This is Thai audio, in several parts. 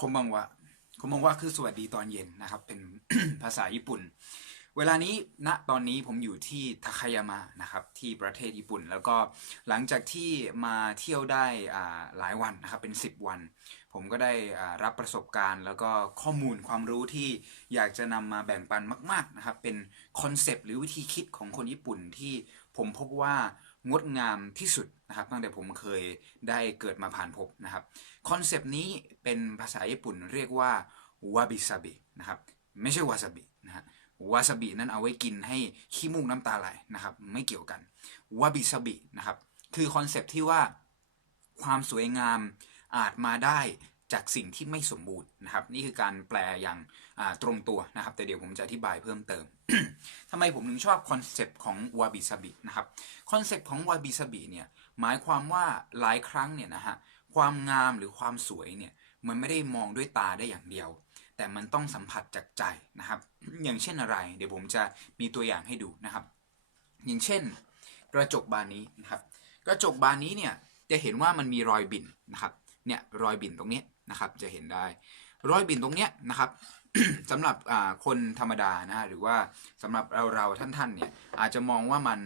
คมบังวะคมบังวะคือสวัสดีตอนเย็นนะครับ เป็นภาษาญี่ปุ่น เวลานี้ณตอนนี้ผมอยู่ที่ทาคายามะนะครับที่ประเทศญี่ปุ่น แล้วก็หลังจากที่มาเที่ยวได้หลายวันนะครับเป็น 10 วัน ผมก็ได้รับประสบการณ์ แล้วก็ข้อมูลความรู้ที่อยากจะนำมาแบ่งปันมาก ๆนะครับ เป็นคอนเซปต์หรือวิธีคิดของคนญี่ปุ่นที่ผมพบว่า งดงามที่สุดนะครับตั้งแต่ผมเคยได้เกิดมาผ่านพบนะครับคอนเซปต์นี้เป็นภาษาญี่ปุ่นเรียกว่าวาบิซาบินะครับไม่ใช่วาซาบินะฮะวาซาบินั้นเอาไว้กินให้ขี้มูกน้ำตาไหลนะครับไม่เกี่ยวกันวาบิซาบินะครับคือคอนเซปต์ที่ว่าความสวยงามอาจมาได้จากสิ่งที่ไม่สมบูรณ์นะครับ นี่คือการแปลอย่าง ตรงตัวนะครับ แต่เดี๋ยวผมจะอธิบายเพิ่มเติมทำไมผมถึงชอบคอนเซปต์ของวาบิซาบินะครับคอนเซปต์ของวาบิซาบิเนี่ยหมายความว่าหลายครั้งเนี่ยนะฮะความงามหรือความสวยเนี่ยมันไม่ได้มองด้วยตาได้อย่างเดียว แต่มันต้องสัมผัสจากใจนะครับ อย่างเช่นอะไร เดี๋ยวผมจะมีตัวอย่างให้ดูนะครับ อย่างเช่น กระจกบานนี้นะครับ กระจกบานนี้เนี่ยจะเห็นว่ามันมีรอยบิ่นนะครับเนี่ยรอยบิ่นตรงนี้นะครับจะเห็นได้ รอยบิ่นตรงเนี้ยนะครับ สำหรับคนธรรมดานะฮะหรือว่าสำหรับเราเราท่านๆเนี่ยอาจจะมองว่ามัน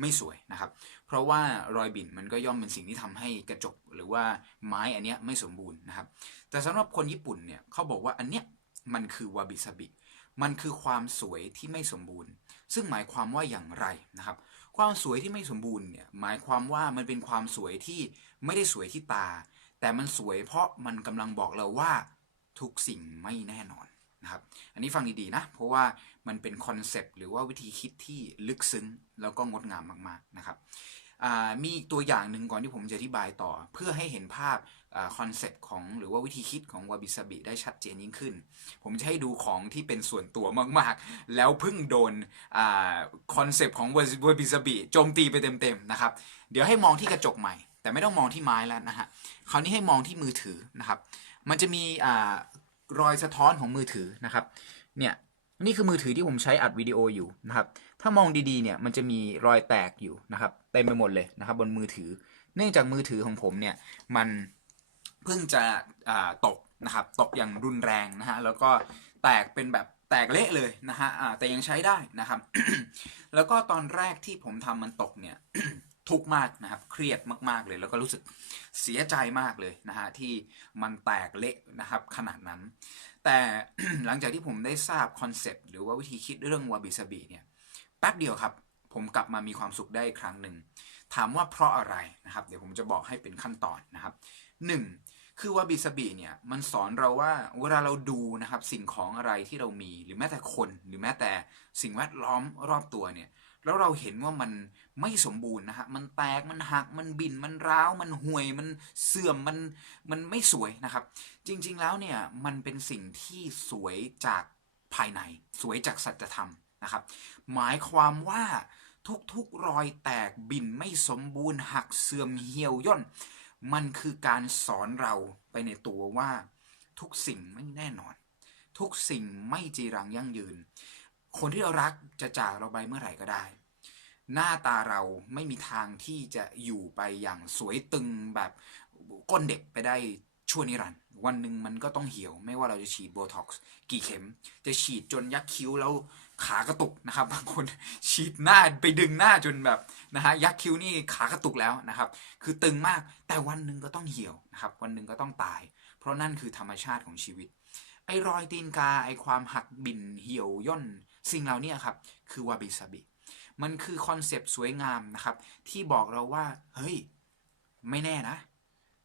ไม่สวยนะครับ เพราะว่ารอยบิ่นมันก็ย่อมเป็นสิ่งที่ทำให้กระจกหรือว่าไม้อันเนี้ยไม่สมบูรณ์นะครับ แต่สำหรับคนญี่ปุ่นเนี่ยเขาบอกว่าอันเนี้ยมันคือวาบิซาบิ มันคือความสวยที่ไม่สมบูรณ์ ซึ่งหมายความว่าอย่างไรนะครับ ความสวยที่ไม่สมบูรณ์เนี่ยหมายความว่ามันเป็นความสวยที่ไม่ได้สวยที่ตา แต่มันสวยเพราะมันกำลังบอกเราว่า ทุกสิ่งไม่แน่นอนนะครับ อันนี้ฟังดีๆนะ เพราะว่ามันเป็นคอนเซปต์หรือว่าวิธีคิดที่ลึกซึ้ง แล้วก็งดงามมากๆนะครับมีอีกตัวอย่างหนึ่งก่อนที่ผมจะอธิบายต่อ เพื่อให้เห็นภาพคอนเซปต์ของหรือว่าวิธีคิดของวาบิซาบิได้ชัดเจนยิ่งขึ้น ผมจะให้ดูของที่เป็นส่วนตัวมากๆ แล้วเพิ่งโดนคอนเซปต์ของวาบิซาบิโจมตีไปเต็มๆนะครับ เดี๋ยวให้มองที่กระจกใหม่ แต่ไม่ต้องมองที่ไม้แล้วนะฮะคราวนี้ให้มองที่มือถือนะครับ มันจะมีอ่ารอยสะท้อนของมือถือนะครับเนี่ยนี่คือมือถือที่ผมใช้อัดวิดีโออยู่นะครับ ถ้ามองดีๆเนี่ยมันจะมีรอยแตกอยู่นะครับเต็มไปหมดเลยนะครับ บนมือถือ เนื่องจากมือถือของผมเนี่ยมันเพิ่งจะอ่าตกนะครับตกอย่างรุนแรงนะฮะแล้วก็แตกเป็นแบบแตกเละเลยนะฮะแต่ยังใช้ได้นะครับ แล้วก็ตอนแรกที่ผมทำมันตกเนี่ย ทุกข์มากนะครับ เครียดมาก ๆ เลย แล้วก็รู้สึกเสียใจมากเลยนะฮะที่มันแตกเละนะครับขนาดนั้น แต่หลังจากที่ผมได้ทราบคอนเซปต์หรือว่าวิธีคิดเรื่องวาบิซาบิเนี่ยแป๊บเดียวครับ ผมกลับมามีความสุขได้อีกครั้งหนึ่ง ถามว่าเพราะอะไรนะครับ เดี๋ยวผมจะบอกให้เป็นขั้นตอนนะครับหนึ่งคือวาบิซาบิเนี่ยมันสอนเราว่าเวลาเราดูนะครับสิ่งของอะไรที่เรามีหรือแม้แต่คน หรือแม้แต่สิ่งแวดล้อมรอบตัวเนี่ยแล้วเราเห็นว่ามัน ไม่สมบูรณ์นะฮะมันแตกมันหักมันบินมันร้าว มันห่วยมันเสื่อมมันมันไม่สวยนะครับ จริงๆแล้วเนี่ยมันเป็นสิ่งที่สวยจากภายใน สวยจากสัจธรรมนะครับ หมายความว่าทุกๆรอยแตกบินไม่สมบูรณ์ หักเสื่อมเหี่ยวย่น มันคือการสอนเราไปในตัวว่า ทุกสิ่งไม่แน่นอน ทุกสิ่งไม่จีรังยั่งยืน คนที่เรารักจะจากเราไปเมื่อไหร่ก็ได้ หน้าตาเราไม่มีทางที่จะอยู่ไปอย่างสวยตึงแบบก้นเด็กไปได้ชั่วนิรันดร์วันหนึ่งมันก็ต้องเหี่ยว ไม่ว่าเราจะฉีดโบท็อกซ์กี่เข็ม จะฉีดจนยักคิ้วแล้วขากระตุกนะครับ บางคนฉีดหน้าไปดึงหน้าจนแบบนะฮะยักคิ้วนี่ขากระตุกแล้วนะครับ คือตึงมากแต่วันหนึ่งก็ต้องเหี่ยวนะครับ วันหนึ่งก็ต้องตาย เพราะนั่นคือธรรมชาติของชีวิต ไอ้รอยตีนกาไอ้ความหักบินเหี่ยวย่นสิ่งเหล่านี้ครับ คือวาบิซาบิ มันคือคอนเซปต์สวยงามนะครับ ที่บอกเราว่า เฮ้ย ไม่แน่นะ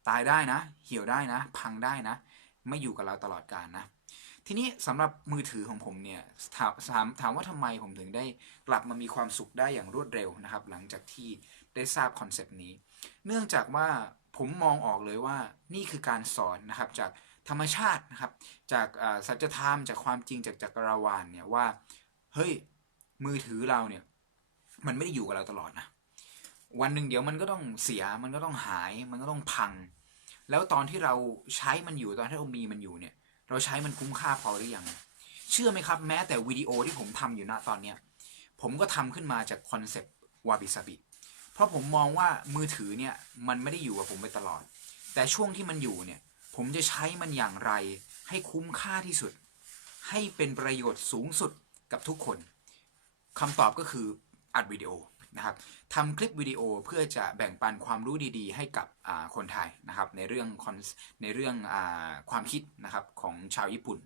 ตายได้นะ เหี่ยวได้นะ พังได้นะ ไม่อยู่กับเราตลอดกาลนะ ทีนี้สำหรับมือถือของผมเนี่ยถามถามถามว่าทำไมผมถึงได้กลับมามีความสุขได้อย่างรวดเร็วนะครับ หลังจากที่ได้ทราบคอนเซปต์นี้ เนื่องจากว่าผมมองออกเลยว่านี่คือการสอนนะครับจากธรรมชาตินะครับ จากสัจธรรมจากความจริงจากจักรวาลเนี่ยว่า เฮ้ย มือถือเราเนี่ย มันไม่ได้อยู่กับเราตลอดนะวันหนึ่งเดี๋ยวมันก็ต้องเสียมันก็ต้องหาย มันก็ต้องพัง แล้วตอนที่เราใช้มันอยู่ตอนที่เรามีมันอยู่เนี่ย เราใช้มันคุ้มค่าพอหรือยังเชื่อไหมครับ แม้แต่วิดีโอที่ผมทำอยู่ณตอนเนี้ยผมก็ทำขึ้นมาจากคอนเซปต์วาบิซาบิเพราะผมมองว่ามือถือเนี่ยมันไม่ได้อยู่กับผมไปตลอด แต่ช่วงที่มันอยู่เนี่ย ผมจะใช้มันอย่างไร ให้คุ้มค่าที่สุด ให้เป็นประโยชน์สูงสุดกับทุกคนคำตอบก็คือ อัดวิดีโอนะครับทำคลิปวิดีโอเพื่อจะแบ่งปันความรู้ดีๆ ให้กับคนไทยนะครับในเรื่องในเรื่องอความคิดนะครับของชาวญี่ปุ่น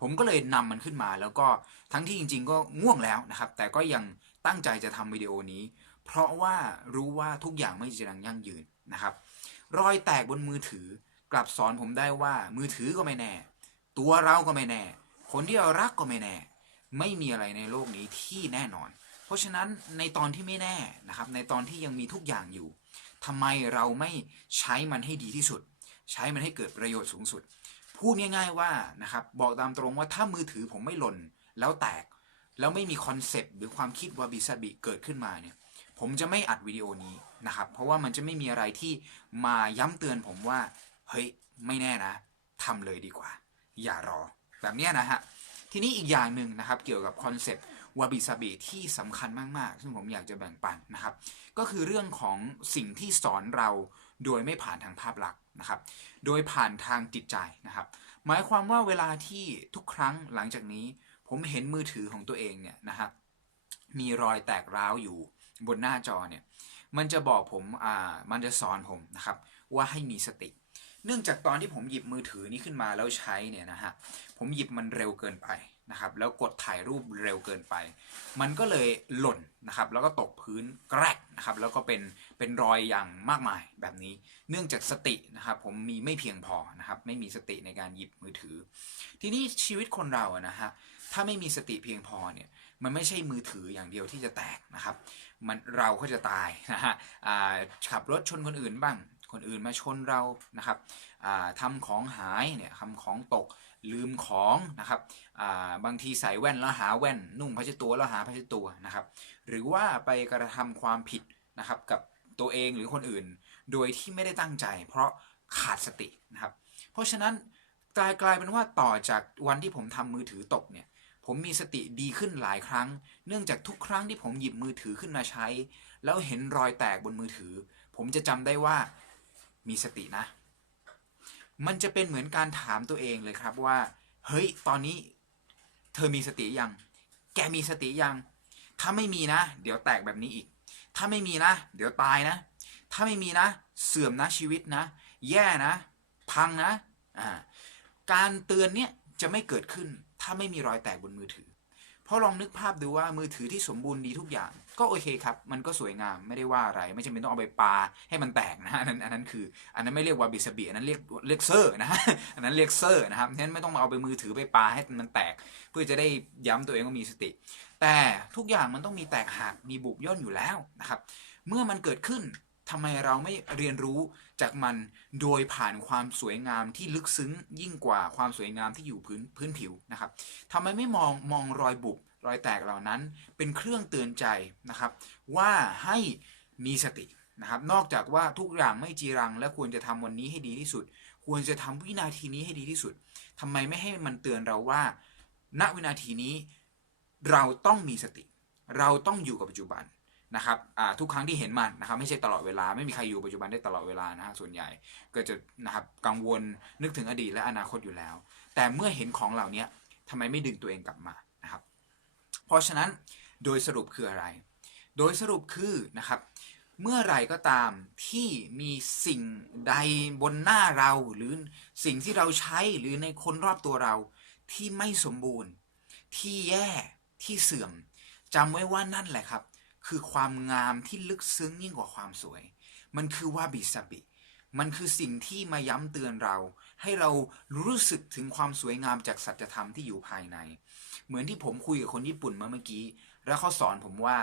ผมก็เลยนำมันขึ้นมาแล้วก็ทั้งที่จริง ๆ ก็ง่วงแล้วนะครับ แต่ก็ยังตั้งใจจะทำวิดีโอนี้ เพราะว่ารู้ว่าทุกอย่างไม่จีรังยั่งยืนนะครับ รอยแตกบนมือถือกลับสอนผมได้ว่ามือถือก็ไม่แน่ ตัวเราก็ไม่แน่ คนที่เรารักก็ไม่แน่ ไม่มีอะไรในโลกนี้ที่แน่นอน เพราะฉะนั้นในตอนที่ไม่แน่นะครับ ในตอนที่ยังมีทุกอย่างอยู่ทำไมเราไม่ใช้มันให้ดีที่สุด ใช้มันให้เกิดประโยชน์สูงสุด พูดง่าย ๆว่านะครับบอกตามตรงว่าถ้ามือถือผมไม่หล่นแล้วแตก แล้วไม่มีคอนเซปต์หรือความคิดวาบิซาบิเกิดขึ้นมาเนี่ยผมจะไม่อัดวิดีโอนี้นะครับ เพราะว่ามันจะไม่มีอะไรที่มาย้ำเตือนผมว่า เฮ้ย ไม่แน่นะทำเลยดีกว่า อย่ารอ แบบนี้นะฮะ ทีนี้อีกอย่างหนึ่งนะครับ เกี่ยวกับคอนเซปต์ วาบิซาบิที่สำคัญมาก ๆ ซึ่งผมอยากจะแบ่งปันนะครับ ก็คือเรื่องของสิ่งที่สอนเราโดยไม่ผ่านทางภาพลักษณ์นะครับ โดยผ่านทางจิตใจนะครับ หมายความว่าเวลาที่ทุกครั้งหลังจากนี้ ผมเห็นมือถือของตัวเองเนี่ยนะฮะมีรอยแตกร้าวอยู่บนหน้าจอเนี่ยมันจะบอกผมอ่ามันจะสอนผมนะครับว่าให้มีสติเนื่องจากตอนที่ผมหยิบมือถือนี้ขึ้นมาแล้วใช้เนี่ยนะฮะ ผมหยิบมันเร็วเกินไป นะครับแล้วกดถ่ายรูปเร็วเกินไป มันก็เลยหล่นนะครับแล้วก็ตกพื้นแกรกนะครับแล้วก็เป็นเป็นรอยอย่างมากมายแบบนี้ เนื่องจากสตินะครับผมมีไม่เพียงพอนะครับไม่มีสติในการหยิบมือถือ ทีนี้ชีวิตคนเราอะนะฮะถ้าไม่มีสติเพียงพอเนี่ยมันไม่ใช่มือถืออย่างเดียวที่จะแตกนะครับ มันเราก็จะตายนะฮะขับรถชนคนอื่นบ้าง คนอื่นมาชนเรานะครับอ่าทำของหายเนี่ยทำของตก ลืมของนะครับาบางทีใส่แว่นแล้วหาแว่น นุ่งผ้าเช็ดตัวแล้วหาผ้าเช็ดตัวนะครับ หรือว่าไปกระทำความผิดนะครับกับตัวเองหรือคนอื่น โดยที่ไม่ได้ตั้งใจ เพราะขาดสตินะครับ เพราะฉะนั้นกลายกลายเป็นว่าต่อจากวันที่ผมทำมือถือตกเนี่ยผมมีสติดีขึ้นหลายครั้ง เนื่องจากทุกครั้งที่ผมหยิบมือถือขึ้นมาใช้ แล้วเห็นรอยแตกบนมือถือ ผมจะจำได้ว่ามีสตินะ มันจะเป็นเหมือนการถามตัวเองเลยครับว่า เฮ้ย ตอนนี้เธอมีสติยัง แกมีสติยัง ถ้าไม่มีนะ เดี๋ยวแตกแบบนี้อีก ถ้าไม่มีนะ เดี๋ยวตายนะ ถ้าไม่มีนะ เสื่อมนะชีวิตนะ แย่นะ พังนะ อ่า การเตือนเนี่ยจะไม่เกิดขึ้น ถ้าไม่มีรอยแตกบนมือถือ เพราะลองนึกภาพดูว่ามือถือที่สมบูรณ์ดีทุกอย่าง ก็โอเคครับ มันก็สวยงามไม่ได้ว่าอะไร ไม่จำเป็นต้องเอาไปปาให้มันแตกนะฮะอันนั้นอันนั้นคือ อันนั้นไม่เรียกว่าบิสเบียอันนั้นเรียกเรียกเซอร์นะฮะอันนั้นเรียกเซอร์นะครับฉะนั้นไม่ต้องเอาไปมือถือไปปาให้มันแตก เพื่อจะได้ย้ำตัวเองว่ามีสติ แต่ทุกอย่างมันต้องมีแตกหักมีบุบย่นอยู่แล้วนะครับเมื่อมันเกิดขึ้น ทำไมเราไม่เรียนรู้จากมันโดยผ่านความสวยงามที่ลึกซึ้งยิ่งกว่าความสวยงามที่อยู่พื้นพื้นผิวนะครับทำไมไม่มองมองรอยบุบรอยแตกเหล่านั้น เป็นเครื่องเตือนใจนะครับ ว่าให้มีสตินะครับ นอกจากว่าทุกอย่างไม่จีรัง และควรจะทำวันนี้ให้ดีที่สุด ควรจะทำวินาทีนี้ให้ดีที่สุดทำไมไม่ให้มันเตือนเราว่า ณวินาทีนี้ เราต้องมีสติ เราต้องอยู่กับปัจจุบัน นะครับทุกครั้งที่เห็นมันนะครับไม่ใช่ตลอดเวลาไม่มีใครอยู่ปัจจุบันได้ตลอดเวลานะฮะส่วนใหญ่ก็จะนะครับกังวลนึกถึงอดีตและอนาคตอยู่แล้ว แต่เมื่อเห็นของเหล่านี้ทำไมไม่ดึงตัวเองกลับมานะครับ เพราะฉะนั้นโดยสรุปคืออะไร โดยสรุปคือนะครับเมื่อไรก็ตามที่มีสิ่งใดบนหน้าเราหรือสิ่งที่เราใช้หรือในคนรอบตัวเราที่ไม่สมบูรณ์ ที่แย่ที่เสื่อมจำไว้ว่านั่นแหละครับ คือความงามที่ลึกซึ้งยิ่งกว่าความสวย มันคือวาบิสบิมันคือสิ่งที่มาย้ำเตือนเรา ให้เรารู้สึกถึงความสวยงามจากสัจธรรมที่อยู่ภายใน เหมือนที่ผมคุยกับคนญี่ปุ่นมาเมื่อกี้ แล้วเขาสอนผมว่า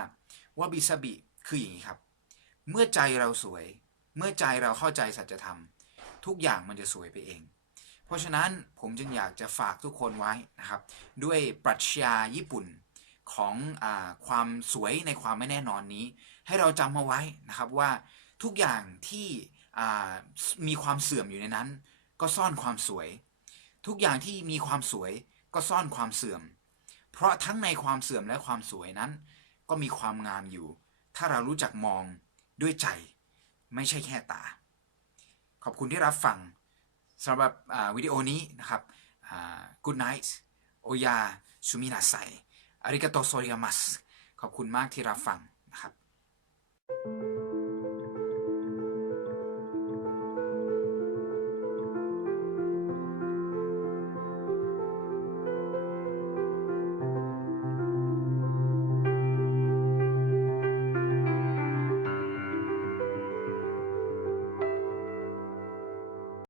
วาบิสบิคืออย่างนี้ครับ เมื่อใจเราสวย เมื่อใจเราเข้าใจสัจธรรม ทุกอย่างมันจะสวยไปเอง เพราะฉะนั้นผมจึงอยากจะฝากทุกคนไว้นะครับ ด้วยปรัชญาญี่ปุ่น ของอความสวยในความไม่แน่นอนนี้ ให้เราจำมาไว้นะครับว่าทุกอย่างที่มีความเสื่อมอยู่ในนั้น ก็ซ่อนความสวย ทุกอย่างที่มีความสวยก็ซ่อนความเสื่อม เพราะทั้งในความเสื่อมและความสวยนั้น ก็มีความงามอยู่ ถ้าเรารู้จักมองด้วยใจ ไม่ใช่แค่ตา ขอบคุณที่รับฟังสำหรับวิดีโอนี้นะครับ good night โอยา สุมินาไซ อาริกาโตโซริยามัสขอบคุณมากที่รับฟัง